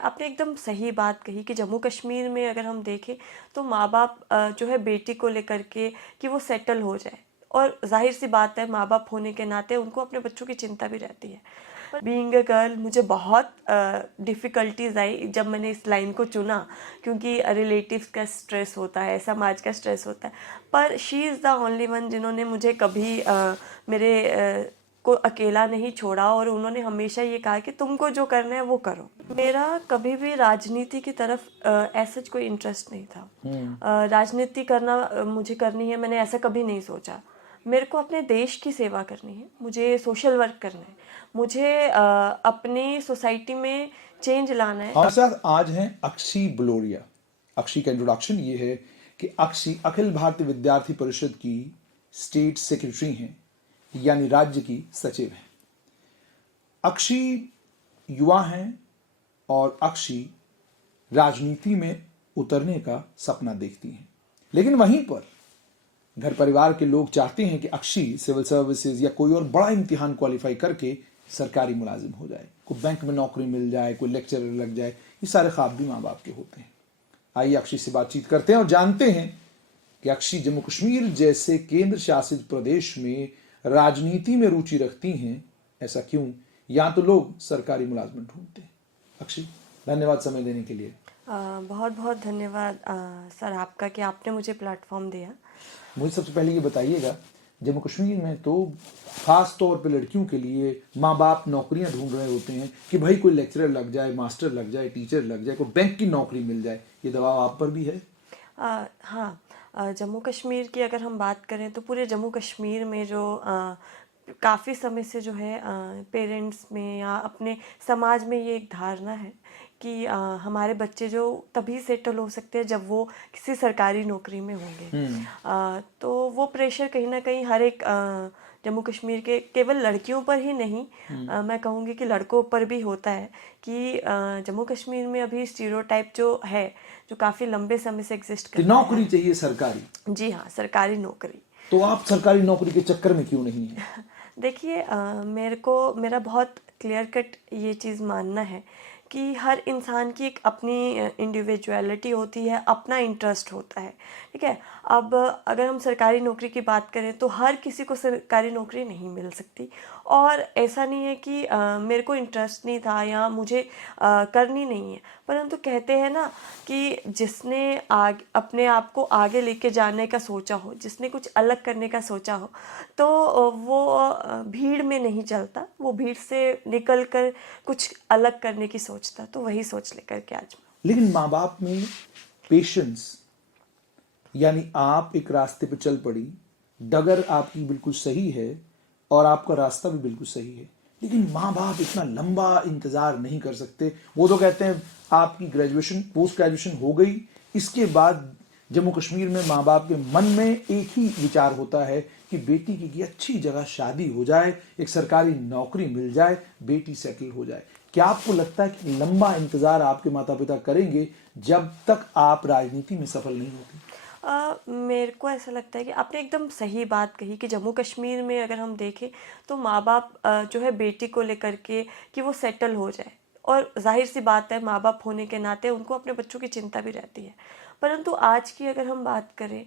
आपने एकदम सही बात कही कि जम्मू कश्मीर में अगर हम देखें तो माँ बाप जो है बेटी को लेकर के कि वो सेटल हो जाए, और जाहिर सी बात है माँ बाप होने के नाते उनको अपने बच्चों की चिंता भी रहती है। पर बीइंग अ गर्ल मुझे बहुत डिफ़िकल्टीज आई जब मैंने इस लाइन को चुना, क्योंकि रिलेटिव्स का स्ट्रेस होता है, समाज का स्ट्रेस होता है, पर she is the only one जिन्होंने मुझे कभी मेरे को अकेला नहीं छोड़ा, और उन्होंने हमेशा ये कहा कि तुमको जो करना है वो करो। मेरा कभी भी राजनीति की तरफ ऐसा कोई इंटरेस्ट नहीं था। राजनीति करना मुझे करनी है, मैंने ऐसा कभी नहीं सोचा। मेरे को अपने देश की सेवा करनी है, मुझे सोशल वर्क करना है, मुझे अपनी सोसाइटी में चेंज लाना है। हमारे साथ आज हैं अक्षी बलोरिया। अक्षी का इंट्रोडक्शन ये है कि अक्षी अखिल भारतीय विद्यार्थी परिषद की स्टेट सेक्रेटरी हैं, यानी राज्य की सचिव हैं। अक्षी युवा हैं और अक्षी राजनीति में उतरने का सपना देखती हैं, लेकिन वहीं पर घर परिवार के लोग चाहते हैं कि अक्षी सिविल सर्विसेज या कोई और बड़ा इम्तिहान क्वालिफाई करके सरकारी मुलाजिम हो जाए, कोई बैंक में नौकरी मिल जाए, कोई लेक्चरर लग जाए। ये सारे ख्वाब भी माँ बाप के होते हैं। आइए अक्षी से बातचीत करते हैं और जानते हैं कि अक्षी जम्मू कश्मीर जैसे केंद्र शासित प्रदेश में राजनीति में रुचि रखती हैं, ऐसा क्यों? यहाँ तो लोग सरकारी मुलाजमत ढूंढते हैं। अक्षी, धन्यवाद समय देने के लिए। बहुत बहुत धन्यवाद सर आपका कि आपने मुझे प्लेटफॉर्म दिया। मुझे सबसे पहले ये बताइएगा, जम्मू कश्मीर में तो खास तौर पे लड़कियों के लिए माँ बाप नौकरियां ढूंढ रहे होते हैं कि भाई कोई लेक्चरर लग जाए, मास्टर लग जाए, टीचर लग जाए, कोई बैंक की नौकरी मिल जाए। ये दबाव आप पर भी है? हाँ, जम्मू कश्मीर की अगर हम बात करें तो पूरे जम्मू कश्मीर में जो काफ़ी समय से जो है पेरेंट्स में या अपने समाज में ये एक धारणा है कि हमारे बच्चे जो तभी सेटल हो सकते हैं जब वो किसी सरकारी नौकरी में होंगे। तो वो प्रेशर कहीं ना कहीं हर एक जम्मू कश्मीर के केवल लड़कियों पर ही नहीं, मैं कहूँगी कि लड़कों पर भी होता है कि जम्मू कश्मीर में अभी स्टीरियोटाइप जो है, जो काफ़ी लंबे समय से एग्जिस्ट करता है। नौकरी चाहिए सरकारी। जी हाँ, सरकारी नौकरी। तो आप सरकारी नौकरी के चक्कर में क्यों नहीं है? देखिए, मेरा बहुत क्लियर कट ये चीज़ मानना है कि हर इंसान की एक अपनी इंडिविजुअलिटी होती है, अपना इंटरेस्ट होता है, ठीक है। अब अगर हम सरकारी नौकरी की बात करें तो हर किसी को सरकारी नौकरी नहीं मिल सकती, और ऐसा नहीं है कि मेरे को इंटरेस्ट नहीं था या मुझे करनी नहीं है, परंतु कहते हैं ना कि जिसने अपने आप को आगे लेके जाने का सोचा हो, जिसने कुछ अलग करने का सोचा हो, तो वो भीड़ में नहीं चलता, वो भीड़ से निकल कर कुछ अलग करने की सोचता। तो वही सोच लेकर के आज। लेकिन माँ बाप में पेशेंस, यानी आप एक रास्ते पे चल पड़ी, डगर आपकी बिल्कुल सही है और आपका रास्ता भी बिल्कुल सही है, लेकिन माँ बाप इतना लंबा इंतजार नहीं कर सकते। वो तो कहते हैं आपकी ग्रेजुएशन, पोस्ट ग्रेजुएशन हो गई, इसके बाद जम्मू कश्मीर में माँ बाप के मन में एक ही विचार होता है कि बेटी की अच्छी जगह शादी हो जाए, एक सरकारी नौकरी मिल जाए, बेटी सेटल हो जाए। क्या आपको लगता है कि लंबा इंतजार आपके माता पिता करेंगे जब तक आप राजनीति में सफल नहीं होती? मेरे को ऐसा लगता है कि आपने एकदम सही बात कही कि जम्मू कश्मीर में अगर हम देखें तो माँ बाप जो है बेटी को लेकर के कि वो सेटल हो जाए, और जाहिर सी बात है माँ बाप होने के नाते उनको अपने बच्चों की चिंता भी रहती है। परंतु आज की अगर हम बात करें,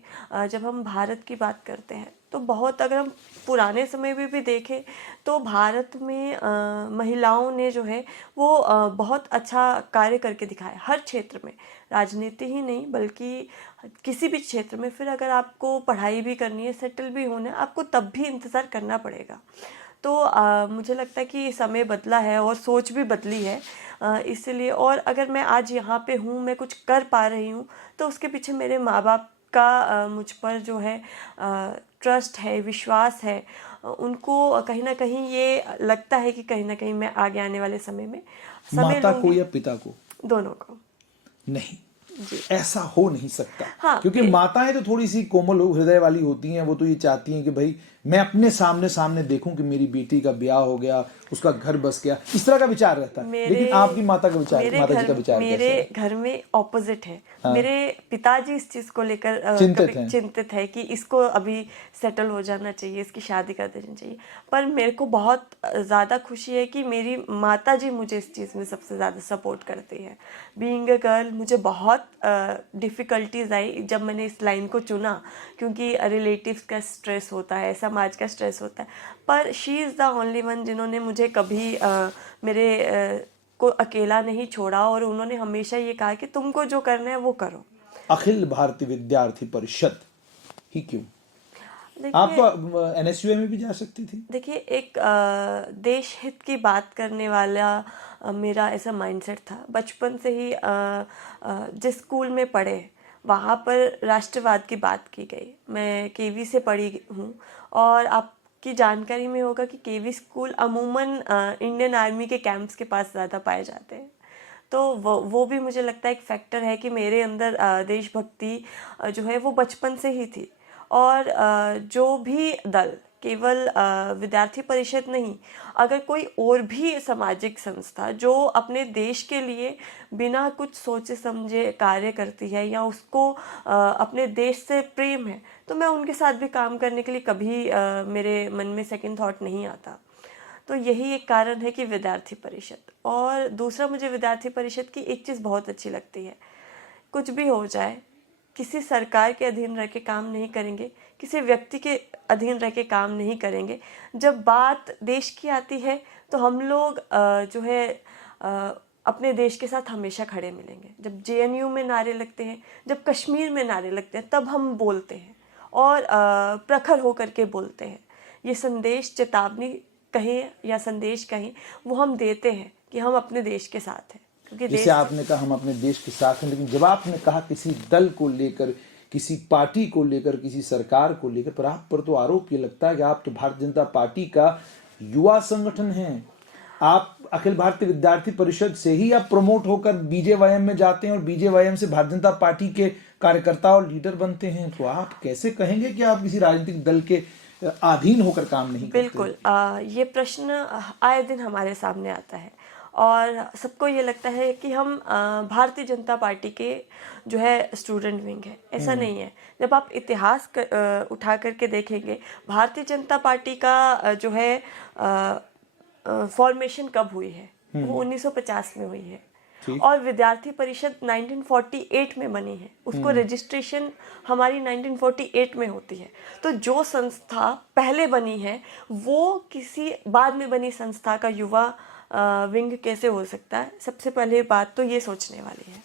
जब हम भारत की बात करते हैं तो बहुत, अगर हम पुराने समय में भी देखें तो भारत में महिलाओं ने जो है वो बहुत अच्छा कार्य करके दिखाया हर क्षेत्र में, राजनीति ही नहीं बल्कि किसी भी क्षेत्र में। फिर अगर आपको पढ़ाई भी करनी है, सेटल भी होना है, आपको तब भी इंतज़ार करना पड़ेगा। तो मुझे लगता है कि समय बदला है और सोच भी बदली है, इसलिए। और अगर मैं आज यहाँ पे हूँ, मैं कुछ कर पा रही हूँ, तो उसके पीछे मेरे माँ बाप का मुझ पर जो है ट्रस्ट है, विश्वास है। उनको कहीं ना कहीं ये लगता है कि कहीं ना कहीं मैं आगे आने वाले समय में समय माता को लूंगी। या पिता को? दोनों को। नहीं, ऐसा हो नहीं सकता। हाँ, क्योंकि माताएं तो थोड़ी सी कोमल हृदय वाली होती हैं, वो तो ये चाहती हैं कि भाई मैं अपने सामने सामने देखूं कि मेरी बेटी का ब्याह हो गया, उसका घर बस गया, इस तरह का विचार रहता है। लेकिन आपकी माता का विचार, माता जी का विचार मेरे कैसा है? घर में ऑपोजिट है। मेरे पिताजी इस चीज को लेकर चिंतित हैं। चिंतित है कि इसको अभी सेटल हो जाना चाहिए, इसकी शादी कर देनी चाहिए। पर मेरे को बहुत ज्यादा खुशी है कि मेरी माता जी मुझे इस चीज में सबसे ज्यादा सपोर्ट करती है। बीइंग अ गर्ल मुझे बहुत डिफिकल्टीज आई जब मैंने इस लाइन को चुना, क्योंकि रिलेटिव्स का स्ट्रेस होता है, समाज का स्ट्रेस होता है। पर she is the only one जिन्होंने मुझे कभी मेरे को अकेला नहीं छोड़ा, और उन्होंने हमेशा ये कहा कि तुमको जो करना है वो करो। अखिल भारतीय विद्यार्थी परिषद ही क्यों? आप देखिए तो एनएसयूए में भी जा सकती थी। देखिए एक देश हित की बात करने वाला मेरा ऐसा माइंडसेट था बचपन से ही। जिस स्कूल में पढ़े वहाँ पर राष्ट्रवाद की बात की गई। मैं केवी से पढ़ी हूँ, और आपकी जानकारी में होगा कि केवी स्कूल अमूमन इंडियन आर्मी के कैंप्स के पास ज़्यादा पाए जाते हैं। तो वो भी मुझे लगता है एक फैक्टर है कि मेरे अंदर देशभक्ति जो है वो बचपन से ही थी। और जो भी दल, केवल विद्यार्थी परिषद नहीं, अगर कोई और भी सामाजिक संस्था जो अपने देश के लिए बिना कुछ सोचे समझे कार्य करती है, या उसको अपने देश से प्रेम है, तो मैं उनके साथ भी काम करने के लिए कभी मेरे मन में सेकंड थॉट नहीं आता। तो यही एक कारण है कि विद्यार्थी परिषद। और दूसरा, मुझे विद्यार्थी परिषद की एक चीज़ बहुत अच्छी लगती है, कुछ भी हो जाए किसी सरकार के अधीन रह के काम नहीं करेंगे, किसी व्यक्ति के अधीन रह के काम नहीं करेंगे। जब बात देश की आती है तो हम लोग जो है अपने देश के साथ हमेशा खड़े मिलेंगे। जब जेएनयू में नारे लगते हैं, जब कश्मीर में नारे लगते हैं, तब हम बोलते हैं, और प्रखर होकर के बोलते हैं। ये संदेश, चेतावनी कहें या संदेश कहें, वो हम देते हैं कि हम अपने देश के साथ हैं। जैसे आपने कहा हम अपने देश के साथ हैं, लेकिन जब आपने कहा किसी दल को लेकर, किसी पार्टी को लेकर, किसी सरकार को लेकर, पर आप पर तो आरोप ये लगता है कि आप तो भारतीय जनता पार्टी का युवा संगठन है। आप अखिल भारतीय विद्यार्थी परिषद से ही आप प्रमोट होकर बीजेवाईएम में जाते हैं, और बीजेवाईएम से भारतीय जनता पार्टी के कार्यकर्ता और लीडर बनते हैं। तो आप कैसे कहेंगे कि आप किसी राजनीतिक दल के अधीन होकर काम नहीं करते? बिल्कुल, ये प्रश्न आए दिन हमारे सामने आता है, और सबको ये लगता है कि हम भारतीय जनता पार्टी के जो है स्टूडेंट विंग है। ऐसा नहीं है। जब आप इतिहास उठा करके देखेंगे, भारतीय जनता पार्टी का जो है फॉर्मेशन कब हुई है, वो 1950 में हुई है, और विद्यार्थी परिषद 1948 में बनी है। उसको रजिस्ट्रेशन हमारी 1948 में होती है। तो जो संस्था पहले बनी है वो किसी बाद में बनी संस्था का युवा विंग कैसे हो सकता है? सबसे पहले बात तो ये सोचने वाली है।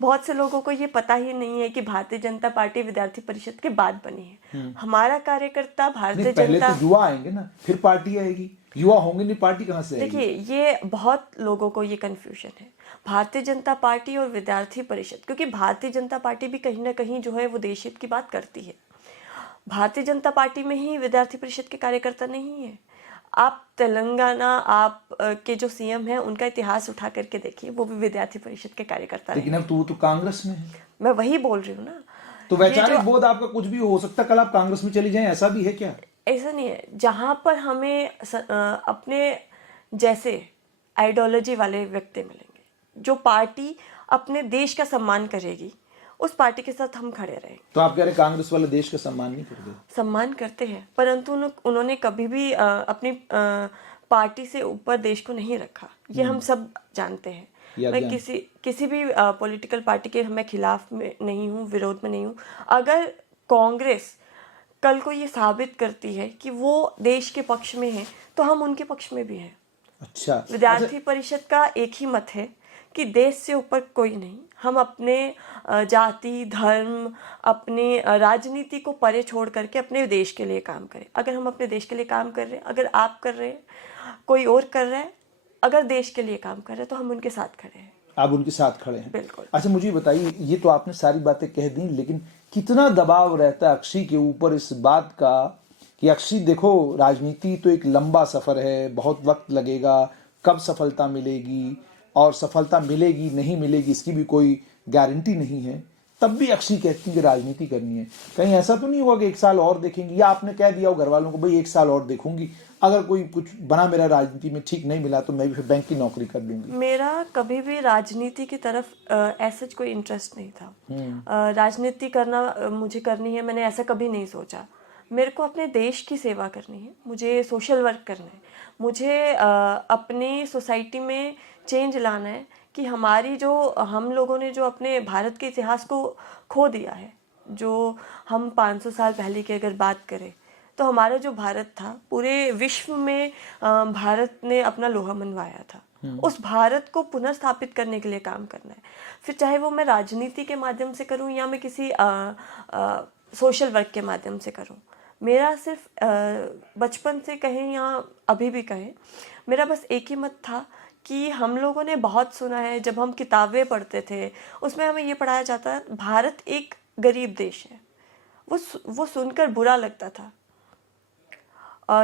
बहुत से लोगों को ये पता ही नहीं है कि भारतीय जनता पार्टी विद्यार्थी परिषद के बाद बनी है। हमारा कार्यकर्ता भारतीय पहले जनता, तो युवा आएंगे ना, फिर पार्टी आएगी। युवा होंगे नहीं, पार्टी कहाँ से आएगी? देखिए ये बहुत लोगों को ये कंफ्यूजन है, भारतीय जनता पार्टी और विद्यार्थी परिषद। क्योंकि भारतीय जनता पार्टी भी कहीं ना कहीं जो है वो देश हित की बात करती है। भारतीय जनता पार्टी में ही विद्यार्थी परिषद के कार्यकर्ता नहीं है। आप तेलंगाना, आप के जो सीएम हैं उनका इतिहास उठा करके देखिए, वो भी विद्यार्थी परिषद के कार्यकर्ता। लेकिन अब तो वो तो कांग्रेस में है। मैं वही बोल रही हूँ ना। तो वैचारिक बोध आपका कुछ भी हो सकता, कल आप कांग्रेस में चली जाएं, ऐसा भी है क्या? ऐसा नहीं है। जहाँ पर हमें अपने जैसे आइडियोलॉजी वाले व्यक्ति मिलेंगे, जो पार्टी अपने देश का सम्मान करेगी, उस पार्टी के साथ हम खड़े रहेंगे। तो आप कह रहे कांग्रेस वाले देश का सम्मान नहीं करते? सम्मान करते हैं, परंतु उन्होंने कभी भी अपनी पार्टी से ऊपर देश को नहीं रखा। ये हम सब जानते हैं। मैं किसी भी पॉलिटिकल पार्टी के मैं खिलाफ में नहीं हूँ, विरोध में नहीं हूँ। अगर कांग्रेस कल को ये साबित करती है कि वो देश के पक्ष में है, तो हम उनके पक्ष में भी हैं। अच्छा, विद्यार्थी परिषद का एक ही मत है कि देश से ऊपर कोई नहीं। हम अपने जाति, धर्म, अपने राजनीति को परे छोड़ करके अपने देश के लिए काम करें। अगर हम अपने देश के लिए काम कर रहे हैं, अगर आप कर रहे हैं, कोई और कर रहा है, अगर देश के लिए काम कर रहे हैं, तो हम उनके साथ खड़े हैं। आप उनके साथ खड़े हैं? बिल्कुल। अच्छा, मुझे बताइए, ये तो आपने सारी बातें कह दी, लेकिन कितना दबाव रहता है अक्षी के ऊपर इस बात का कि अक्षी देखो, राजनीति तो एक लंबा सफर है, बहुत वक्त लगेगा, कब सफलता मिलेगी, और सफलता मिलेगी नहीं मिलेगी इसकी भी कोई गारंटी नहीं है। तब भी अक्षी कहती है कि राजनीति करनी है। कहीं ऐसा तो नहीं हुआ कि 1 साल और देखेंगी, या आपने कह दिया हो घर वालों को भाई 1 साल और देखूंगी, अगर कोई कुछ बना मेरा राजनीति में ठीक नहीं मिला तो मैं भी फिर बैंक की नौकरी कर लूंगी? मेरा कभी भी राजनीति की तरफ ऐसा कोई इंटरेस्ट नहीं था। राजनीति करना मुझे करनी है, मैंने ऐसा कभी नहीं सोचा। मेरे को अपने देश की सेवा करनी है, मुझे सोशल वर्क करना है, मुझे अपनी सोसाइटी में चेंज लाना है कि हमारी जो हम लोगों ने जो अपने भारत के इतिहास को खो दिया है, जो हम 500 साल पहले की अगर बात करें तो हमारा जो भारत था पूरे विश्व में भारत ने अपना लोहा मनवाया था। उस भारत को पुनर्स्थापित करने के लिए काम करना है, फिर चाहे वो मैं राजनीति के माध्यम से करूं या मैं किसी सोशल वर्क के माध्यम से करूं। मेरा सिर्फ बचपन से कहें या अभी भी कहें, मेरा बस एक ही मत था कि हम लोगों ने बहुत सुना है, जब हम किताबें पढ़ते थे उसमें हमें ये पढ़ाया जाता है भारत एक गरीब देश है। वो सुनकर बुरा लगता था।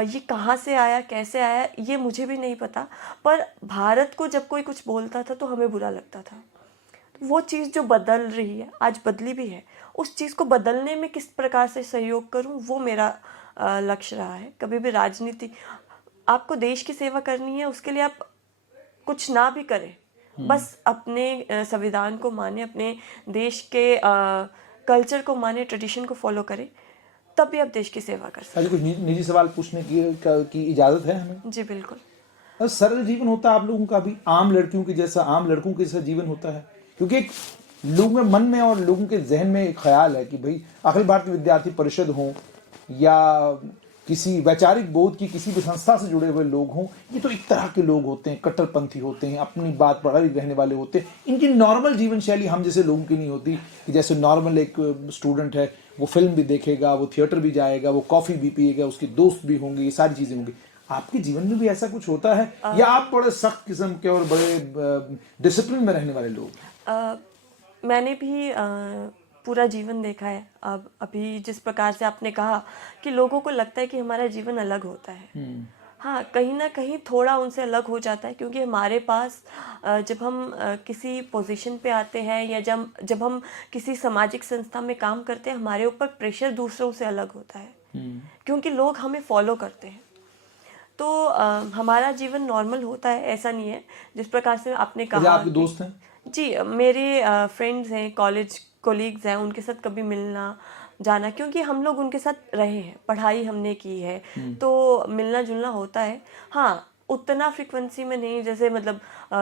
ये कहाँ से आया, कैसे आया, ये मुझे भी नहीं पता, पर भारत को जब कोई कुछ बोलता था तो हमें बुरा लगता था। वो चीज़ जो बदल रही है, आज बदली भी है, उस चीज़ को बदलने में किस प्रकार से सहयोग करूं, वो मेरा लक्ष्य रहा है। कभी भी राजनीति, आपको देश की सेवा करनी है, उसके लिए आप कुछ ना भी करें, बस अपने संविधान को माने, अपने देश के कल्चर को माने, ट्रेडिशन को फॉलो करें, तब भी आप देश की सेवा कर सकते हैं। अच्छा, कुछ निजी सवाल पूछने की इजाजत है हमें? जी बिल्कुल। सरल जीवन होता है आप लोगों का भी, आम लड़कियों के जैसा, आम लड़कों के जैसा जीवन होता है? क्योंकि एक लोगों में मन में और लोगों के जहन में एक ख्याल है कि भाई अखिल भारतीय विद्यार्थी परिषद हो या किसी वैचारिक बोध की किसी भी संस्था से जुड़े हुए लोग हों, ये तो एक तरह के लोग होते हैं, कट्टरपंथी होते हैं, अपनी बात पर अड़े रहने वाले होते हैं। इनकी नॉर्मल जीवन शैली हम जैसे लोगों की नहीं होती कि जैसे नॉर्मल एक स्टूडेंट है, वो फिल्म भी देखेगा, वो थिएटर भी जाएगा, वो कॉफ़ी भी पिएगा, उसके दोस्त भी होंगे, ये सारी चीज़ें होंगी। आपके जीवन में भी ऐसा कुछ होता है या आप बड़े सख्त किस्म के और बड़े डिसिप्लिन में रहने वाले लोग? मैंने भी पूरा जीवन देखा है। अब अभी जिस प्रकार से आपने कहा कि लोगों को लगता है कि हमारा जीवन अलग होता है, हाँ, कहीं ना कहीं थोड़ा उनसे अलग हो जाता है, क्योंकि हमारे पास जब हम किसी पोजीशन पे आते हैं या जब हम किसी सामाजिक संस्था में काम करते हैं, हमारे ऊपर प्रेशर दूसरों से अलग होता है, क्योंकि लोग हमें फॉलो करते हैं। तो हमारा जीवन नॉर्मल होता है, ऐसा नहीं है जिस प्रकार से आपने कहा। आपके दोस्त हैं? जी, मेरे फ्रेंड्स हैं, कॉलेज कोलीग्स हैं, उनके साथ कभी मिलना जाना, क्योंकि हम लोग उनके साथ रहे हैं, पढ़ाई हमने की है, तो मिलना जुलना होता है। हाँ, उतना फ्रिक्वेंसी में नहीं, जैसे मतलब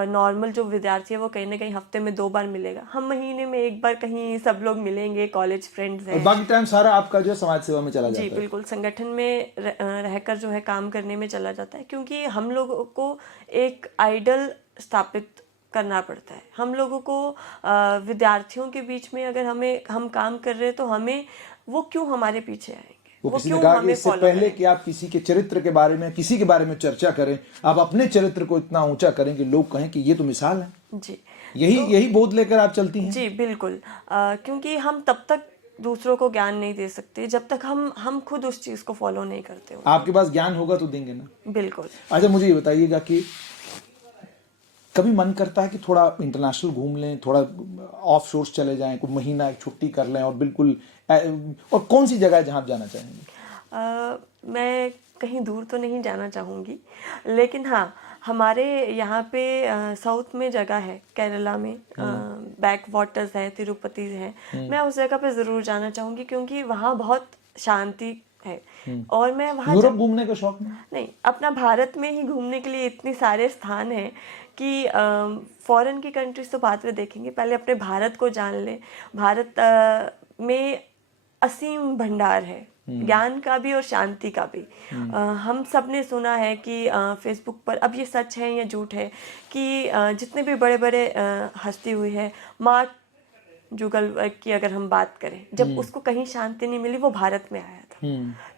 नॉर्मल जो विद्यार्थी है वो कहीं ना कहीं हफ्ते में 2 बार मिलेगा, हम महीने में 1 बार कहीं सब लोग मिलेंगे, कॉलेज फ्रेंड्स हैं। और बाकी टाइम सारा आपका जो समाज सेवा में चला जाता है? जी बिल्कुल, संगठन में रहकर जो है काम करने में चला जाता है, क्योंकि हम लोगों को एक आइडल स्थापित करना पड़ता है। हम लोगों को विद्यार्थियों के बीच में अगर हम काम कर रहे हैं तो हमें वो क्यों हमारे पीछे आएंगे, वो किसी ने कहा कि इससे पहले कि आप किसी के चरित्र के बारे में, किसी के बारे में चर्चा करें, आप अपने चरित्र को इतना ऊंचा करें कि लोग कहें कि ये तो मिसाल है। जी, यही बोध लेकर आप चलती हैं? जी बिल्कुल, क्योंकि हम तब तक दूसरों को ज्ञान नहीं दे सकते जब तक हम खुद उस चीज को फॉलो नहीं करते हो। आपके पास ज्ञान होगा तो देंगे ना? बिल्कुल। अच्छा, मुझे ये बताइएगा कि कभी मन करता है कि थोड़ा इंटरनेशनल घूम लें, थोड़ा ऑफ शोर्स चले जाएं, कोई महीना एक छुट्टी कर लें, और बिल्कुल, और कौन सी जगह है जहां आप जाना चाहेंगे? मैं कहीं दूर तो नहीं जाना चाहूँगी, लेकिन हाँ, हमारे यहाँ पे साउथ में जगह है, केरला में बैक वाटर्स है, तिरुपति है, मैं उस जगह पे ज़रूर जाना चाहूँगी, क्योंकि वहाँ बहुत शांति है। और मैं वहाँ यूरोप घूमने का शौक नहीं, अपना भारत में ही घूमने के लिए इतने सारे स्थान हैं कि फॉरेन की कंट्रीज तो बाद में देखेंगे, पहले अपने भारत को जान ले। भारत में असीम भंडार है, ज्ञान का भी और शांति का भी। हम सब ने सुना है कि फेसबुक पर, अब ये सच है या झूठ है, कि जितने भी बड़े बड़े हस्ती हुई है, मार्क जुगलबर्ग की अगर हम बात करें, जब उसको कहीं शांति नहीं मिली, वो भारत में आया था।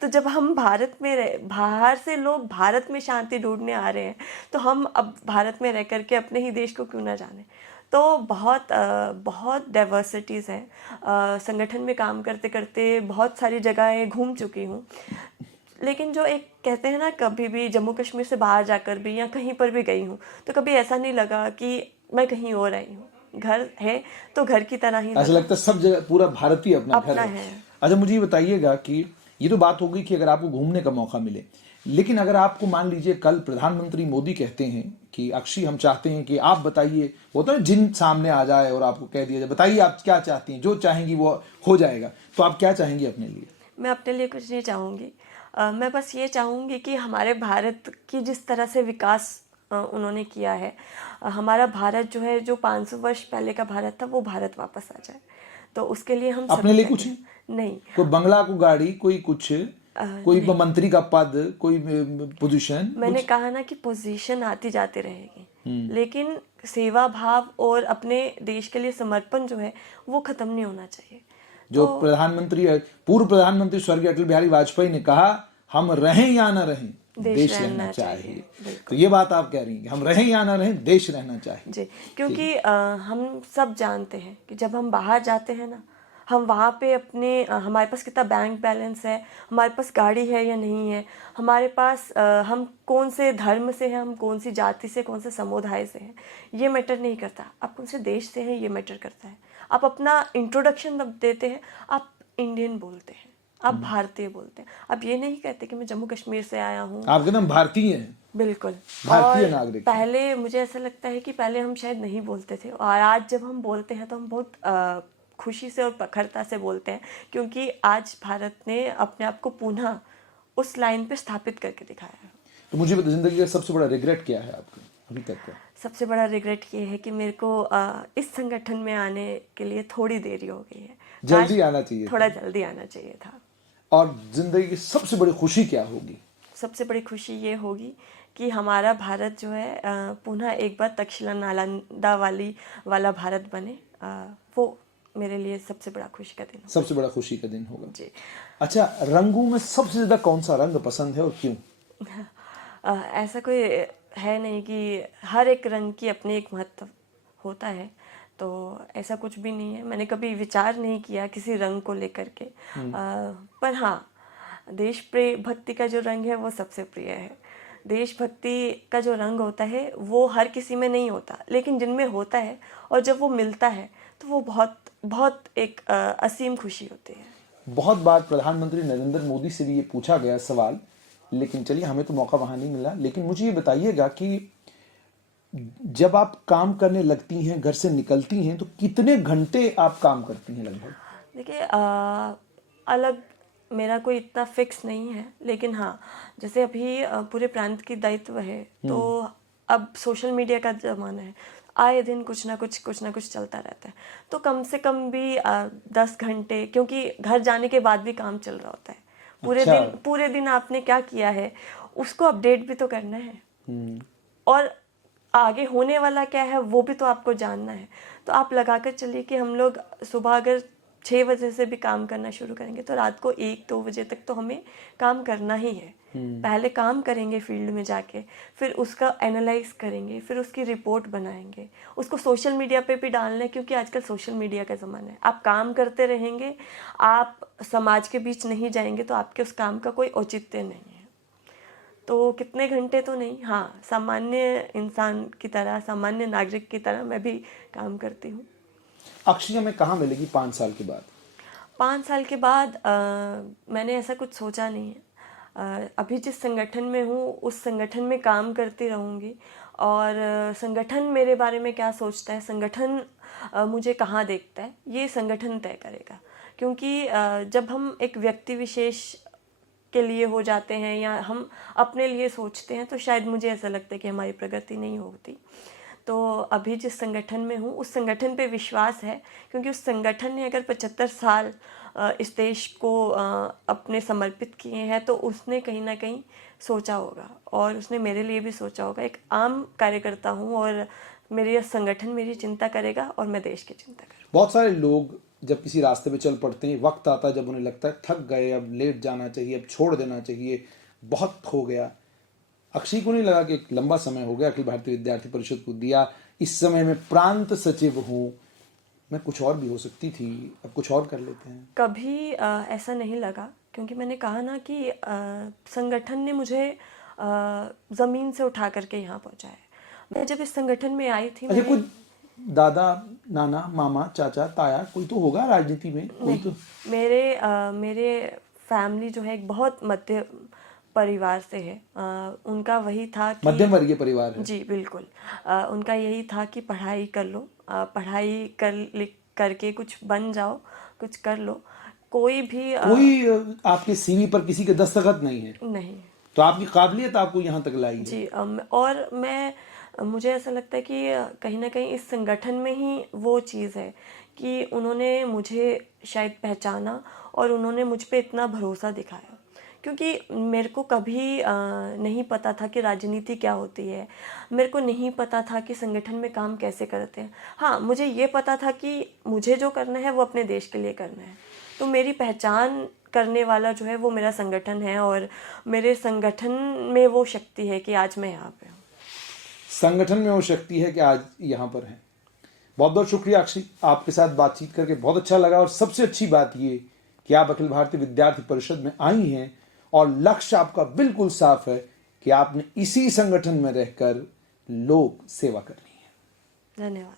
तो जब हम भारत में बाहर से लोग भारत में शांति ढूंढने आ रहे हैं, तो हम अब भारत में रह करके अपने ही देश को क्यों ना जाने। तो बहुत डाइवर्सिटीज़ है। संगठन में काम करते करते बहुत सारी जगहें घूम चुकी हूँ, लेकिन जो एक कहते हैं ना, कभी भी जम्मू कश्मीर से बाहर जाकर भी या कहीं पर भी गई हूँ तो कभी ऐसा नहीं लगा कि मैं कहीं और आई हूँ। घर है तो घर की तरह ही ऐसा लगा। लगता है सब जगह पूरा भारतीय अपना घर अपना है। है। अच्छा, मुझे ये बताइएगा कि ये तो बात हो गई कि अगर आपको घूमने का मौका मिले, लेकिन अगर आपको मान लीजिए कल प्रधानमंत्री मोदी कहते हैं कि अक्षी हम चाहते हैं कि आप बताइए, वो तो जिन सामने आ जाए और आपको कह दिया जाए बताइए आप क्या चाहती हैं, जो चाहेंगी वो हो जाएगा, तो आप क्या चाहेंगी अपने लिए? मैं अपने लिए कुछ नहीं चाहूँगी। मैं बस ये चाहूँगी कि हमारे भारत की जिस तरह से विकास उन्होंने किया है, हमारा भारत जो है, जो 500 वर्ष पहले का भारत था, वो भारत वापस आ जाए। तो उसके लिए हम अपने सभी लिए लगे कुछ हैं। नहीं। कोई बंगला, को गाड़ी, कोई कुछ, कोई नहीं, मंत्री का पद, कोई पोजीशन, मैंने कुछ? कहा ना कि पोजीशन आती जाती रहेगी, लेकिन सेवा भाव और अपने देश के लिए समर्पण जो है वो खत्म नहीं होना चाहिए। जो तो प्रधानमंत्री, पूर्व प्रधानमंत्री स्वर्गीय अटल बिहारी वाजपेयी ने कहा, हम रहें या ना रहें, देश रहना चाहिए। तो बिल्कुल ये बात आप कह रही हैं कि हम रहें या ना रहें, देश रहना चाहिए। जी। क्योंकि हम सब जानते हैं कि जब हम बाहर जाते हैं ना, हम वहाँ पे अपने हमारे पास कितना बैंक बैलेंस है, हमारे पास गाड़ी है या नहीं है, हमारे पास हम कौन से धर्म से हैं, हम कौन सी जाति से, कौन से समुदाय से हैं, ये मैटर नहीं करता। आप कौन से देश से हैं ये मैटर करता है। आप अपना इंट्रोडक्शन जब देते हैं, आप इंडियन बोलते हैं, आप भारतीय बोलते हैं। आप ये नहीं कहते कि मैं जम्मू कश्मीर से आया हूँ। आप एकदम भारतीय हैं, बिल्कुल। भारतीय और नागरिक हैं। पहले मुझे ऐसा लगता है कि पहले हम शायद नहीं बोलते थे, और आज जब हम बोलते हैं तो हम बहुत खुशी से और प्रखरता से बोलते हैं, क्योंकि आज भारत ने अपने आप को पुनः उस लाइन पे स्थापित करके दिखाया है। तो मुझे बताइए, जिंदगी का सबसे बड़ा रिग्रेट क्या है आपका अभी तक का? सबसे बड़ा रिग्रेट ये है कि मेरे को इस संगठन में आने के लिए थोड़ी देरी हो गई है। जल्दी आना चाहिए था। थोड़ा जल्दी आना चाहिए था। और जिंदगी की सबसे बड़ी खुशी क्या होगी? सबसे बड़ी खुशी ये होगी कि हमारा भारत जो है पुनः एक बार तक्षशिला नालंदा वाला भारत बने। वो मेरे लिए सबसे बड़ा खुशी का दिन होगा। सबसे बड़ा खुशी का दिन होगा जी। अच्छा, रंगों में सबसे ज्यादा कौन सा रंग पसंद है और क्यों? ऐसा कोई है नहीं कि हर एक रंग की अपनी एक महत्व होता है, तो ऐसा कुछ भी नहीं है। मैंने कभी विचार नहीं किया किसी रंग को लेकर के। पर हाँ, देश प्रेम भक्ति का जो रंग है वो सबसे प्रिय है। देशभक्ति का जो रंग होता है वो हर किसी में नहीं होता, लेकिन जिनमें होता है और जब वो मिलता है तो वो बहुत बहुत एक असीम खुशी होती है। बहुत बार प्रधानमंत्री नरेंद्र मोदी से भी ये पूछा गया सवाल, लेकिन चलिए हमें तो मौका वहां नहीं मिला। लेकिन मुझे ये बताइएगा कि जब आप काम करने लगती हैं, घर से निकलती हैं, तो कितने घंटे आप काम करती हैं लगभग? देखिए, अलग मेरा कोई इतना फिक्स नहीं है, लेकिन हाँ, जैसे अभी पूरे प्रांत की दायित्व है, तो अब सोशल मीडिया का ज़माना है, आए दिन कुछ ना कुछ चलता रहता है। तो कम से कम भी 10 घंटे, क्योंकि घर जाने के बाद भी काम चल रहा होता है। अच्छा। पूरे दिन आपने क्या किया है उसको अपडेट भी तो करना है, और आगे होने वाला क्या है वो भी तो आपको जानना है। तो आप लगाकर चलिए कि हम लोग सुबह अगर 6 बजे से भी काम करना शुरू करेंगे तो रात को 1-2 बजे तक तो हमें काम करना ही है। पहले काम करेंगे फील्ड में जाके, फिर उसका एनालाइज करेंगे, फिर उसकी रिपोर्ट बनाएंगे, उसको सोशल मीडिया पे भी डालना है, क्योंकि आजकल सोशल मीडिया का ज़माना है। आप काम करते रहेंगे, आप समाज के बीच नहीं जाएंगे तो आपके उस काम का कोई औचित्य नहीं है। तो कितने घंटे तो नहीं, हाँ, सामान्य इंसान की तरह, सामान्य नागरिक की तरह मैं भी काम करती हूँ। अक्षय में कहाँ मिलेगी 5 साल के बाद? 5 साल के बाद मैंने ऐसा कुछ सोचा नहीं है। अभी जिस संगठन में हूँ उस संगठन में काम करती रहूँगी, और संगठन मेरे बारे में क्या सोचता है, संगठन मुझे कहाँ देखता है, ये संगठन तय करेगा। क्योंकि जब हम एक व्यक्ति विशेष के लिए हो जाते हैं या हम अपने लिए सोचते हैं, तो शायद मुझे ऐसा लगता है कि हमारी प्रगति नहीं होती। तो अभी जिस संगठन में हूँ उस संगठन पे विश्वास है, क्योंकि उस संगठन ने अगर 75 साल इस देश को अपने समर्पित किए हैं, तो उसने कहीं ना कहीं सोचा होगा, और उसने मेरे लिए भी सोचा होगा। एक आम कार्यकर्ता हूँ और मेरी संगठन मेरी चिंता करेगा और मैं देश की चिंता करूँगा। बहुत सारे लोग जब किसी रास्ते पे चल पड़ते हैं, वक्त आता है जब उन्हें लगता है थक गए, अब लेट जाना चाहिए, अब छोड़ देना चाहिए, बहुत हो गया। अक्षय को नहीं लगा कि एक लंबा समय हो गया अखिल भारतीय विद्यार्थी परिषद को दिया, इस समय में प्रांत सचिव हूँ, मैं कुछ और भी हो सकती थी, अब कुछ और कर लेते हैं? कभी ऐसा नहीं लगा, क्योंकि मैंने कहा ना कि संगठन ने मुझे ज़मीन से उठा करके यहाँ पहुँचाया है। मैं जब इस संगठन में आई थी, अच्छा, मैंने दादा, नाना, मामा, चाचा, ताया कोई तो होगा राजनीति में, कोई तो। मेरे फैमिली जो है एक बहुत मध्य परिवार से है। उनका वही था कि मध्यम वर्गीय परिवार है। जी बिल्कुल। उनका यही था कि पढ़ाई कर लो, पढ़ाई करके कुछ बन जाओ, कुछ कर लो। कोई भी कोई आपके सीवी पर किसी के दस्तखत नहीं है, नहीं। तो आपकी काबिलियत आपको यहाँ तक लाई है। जी और मुझे ऐसा लगता है कि कहीं ना कहीं इस संगठन में ही वो चीज़ है कि उन्होंने मुझे शायद पहचाना और उन्होंने मुझ पे इतना भरोसा दिखाया, क्योंकि मेरे को कभी नहीं पता था कि राजनीति क्या होती है, मेरे को नहीं पता था कि संगठन में काम कैसे करते हैं। हाँ, मुझे ये पता था कि मुझे जो करना है वो अपने देश के लिए करना है। तो मेरी पहचान करने वाला जो है वो मेरा संगठन है, और मेरे संगठन में वो शक्ति है कि आज मैं यहाँ पे हूँ। संगठन में वो शक्ति है कि आज यहाँ पर है। बहुत बहुत शुक्रिया अक्षी, आपके साथ बातचीत करके बहुत अच्छा लगा। और सबसे अच्छी बात ये कि आप अखिल भारतीय विद्यार्थी परिषद में आई हैं और लक्ष्य आपका बिल्कुल साफ है कि आपने इसी संगठन में रहकर लोक सेवा करनी है। धन्यवाद।